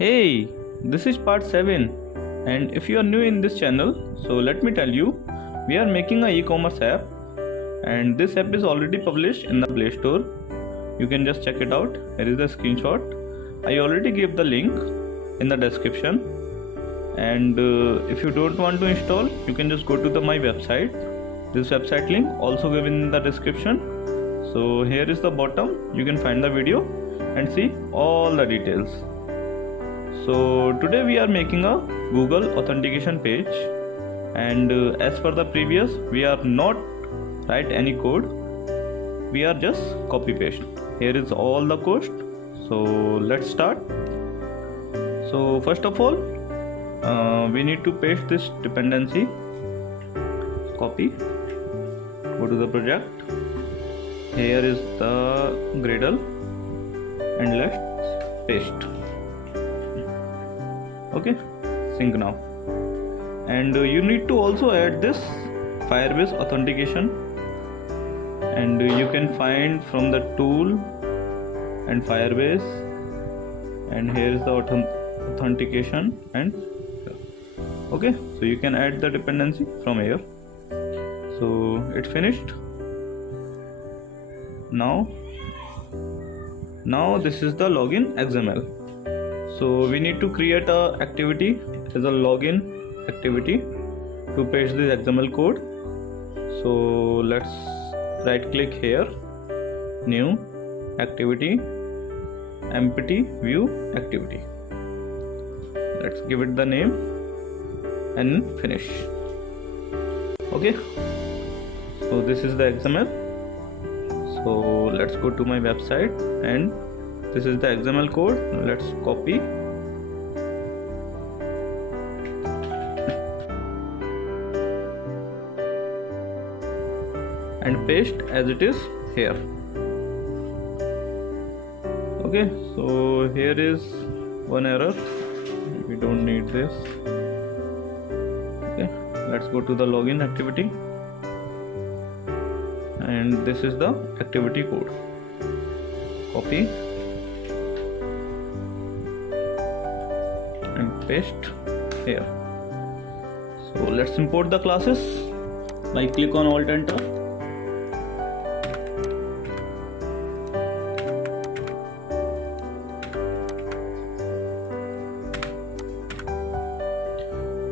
Hey, this is part 7, and if you are new in this channel, so let me tell you, we are making an e-commerce app, and this app is already published in the Play Store. You can just check it out. Here is the screenshot. I already gave the link in the description, and if you don't want to install, you can just go to my website. This website link also given in the description. So here is the bottom. You can find the video and see all the details. So today we are making a Google Authentication page, and as per the previous, we are not write any code, we are just copy paste. Here is all the code. So let's start. So first of all, we need to paste this dependency. Copy, go to the project. Here is the Gradle, and let's paste. Okay, sync now. And you need to also add this Firebase authentication, and you can find from the tool and Firebase, and here is the authentication, and okay, so you can add the dependency from here. So it's finished. Now this is the login XML. So we need to create a activity as a login activity to paste this XML code. So let's right click here, new activity, empty view activity. Let's give it the name and finish. Okay, so this is the XML. So let's go to my website, and this is the XML code. Let's copy and paste as it is here. Okay, so here is one error. We don't need this. Okay, let's go to the login activity, and this is the activity code. Copy and paste here. So let's import the classes by click on Alt Enter.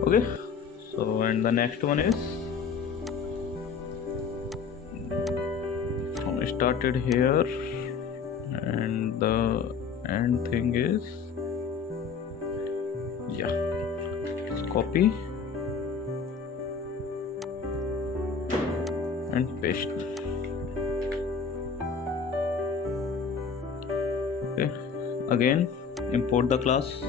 Okay, so and the next one is started here, and the end thing is, yeah, let's copy and paste. Okay, again import the class.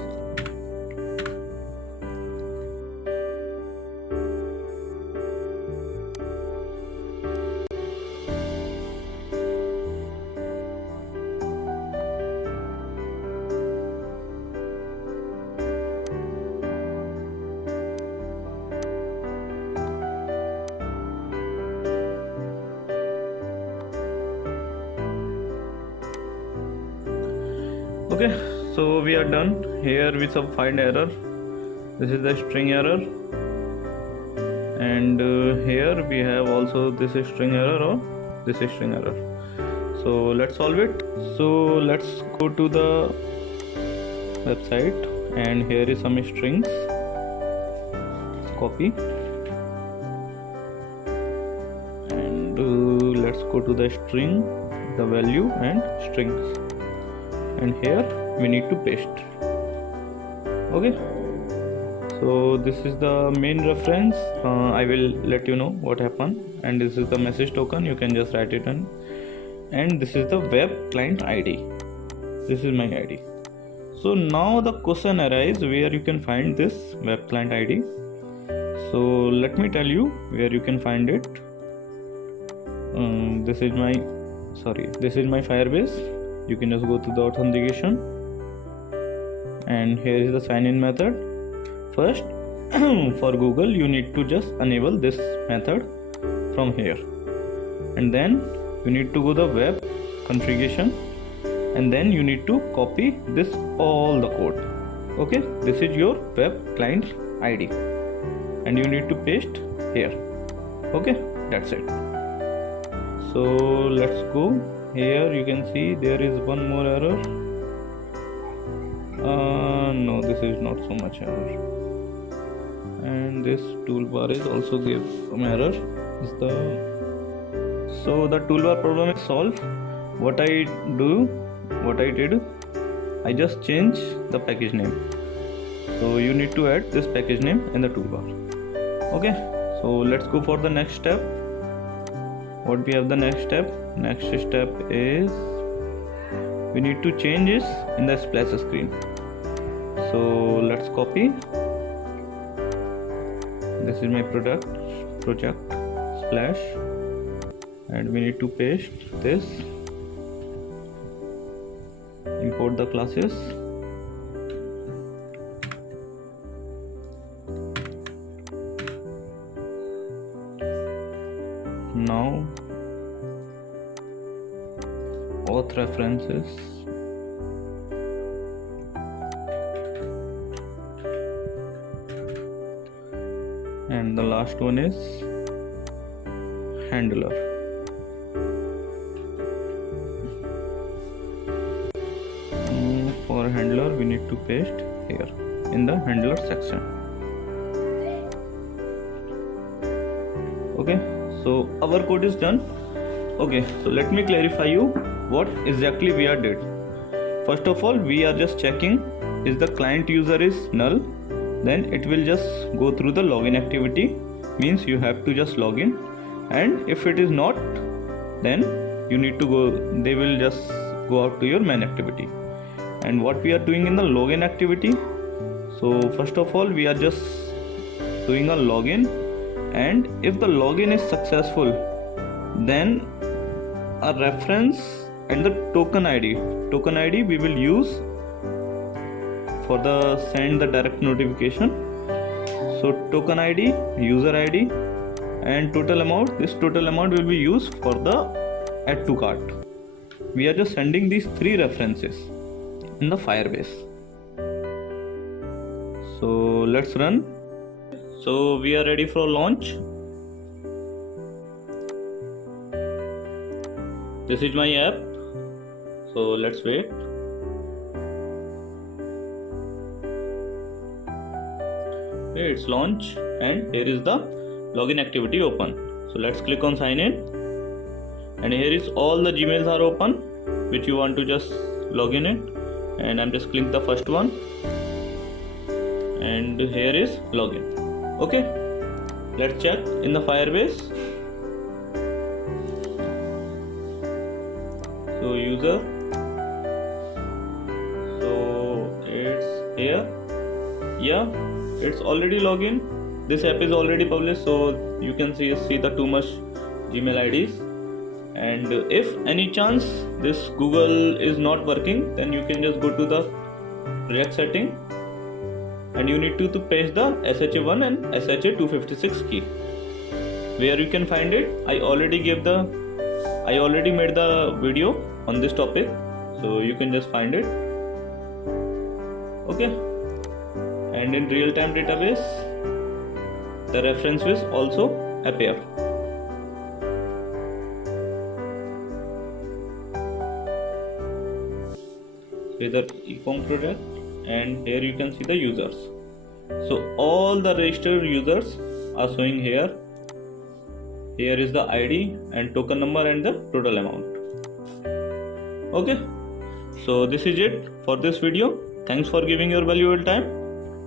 Okay, so we are done. Here we find error. This is the string error, and here we have also this is string error, or this is string error. So let's solve it. So let's go to the website, and here is some strings. Copy, and let's go to the string, the value and strings, and here we need to paste. Okay, so this is the main reference. I will let you know what happened, and this is the message token. You can just write it in, and this is the web client ID. This is my ID. So now the question arises where you can find this web client ID. So let me tell you where you can find it. This is my Firebase. You can just go to the authentication, and here is the sign in method. First, for Google, you need to just enable this method from here, and then you need to go to the web configuration, and then you need to copy this all the code. Okay, this is your web client ID and you need to paste here. Okay, that's it. So let's go. Here you can see there is one more error. No, this is not so much error. And this toolbar is also give some error. So the toolbar problem is solved. What I did, I just change the package name. So you need to add this package name in the toolbar. Okay, so let's go for the next step. What we have the next step? Next step is we need to change this in the splash screen. So let's copy. This is my project splash, and we need to paste this. Import the classes. Now auth references. And the last one is handler. For handler we need to paste here in the handler section. Okay, so our code is done. Okay, so let me clarify you what exactly we are did. First of all, we are just checking is the client user is null, then it will just go through the login activity, means you have to just log in, and if it is not, then you need to go, they will just go out to your main activity. And what we are doing in the login activity, so first of all we are just doing a login, and if the login is successful, then a reference and the token ID we will use for the send the direct notification. So token ID, user ID, and total amount, this total amount will be used for the add to cart. We are just sending these three references in the Firebase. So let's run. So we are ready for launch. This is my app. So let's wait. Okay, it's launch, and here is the login activity open. So let's click on sign in, and here is all the Gmails are open which you want to just log in it, and I'm just clicking the first one, and here is login. Okay, let's check in the Firebase. So user, so it's here. Yeah, it's already login. This app is already published, so you can see the too much Gmail IDs. And if any chance this Google is not working, then you can just go to the project setting, and you need to paste the SHA1 and SHA256 key. Where you can find it, I already made the video on this topic, so you can just find it. Okay, and in real-time database the reference will also appear. With the ecom project, and here you can see the users. So all the registered users are showing here. Here is the ID and token number and the total amount. Okay, so this is it for this video. Thanks for giving your valuable time.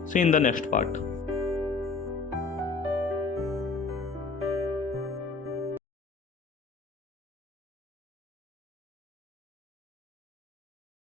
See you in the next part.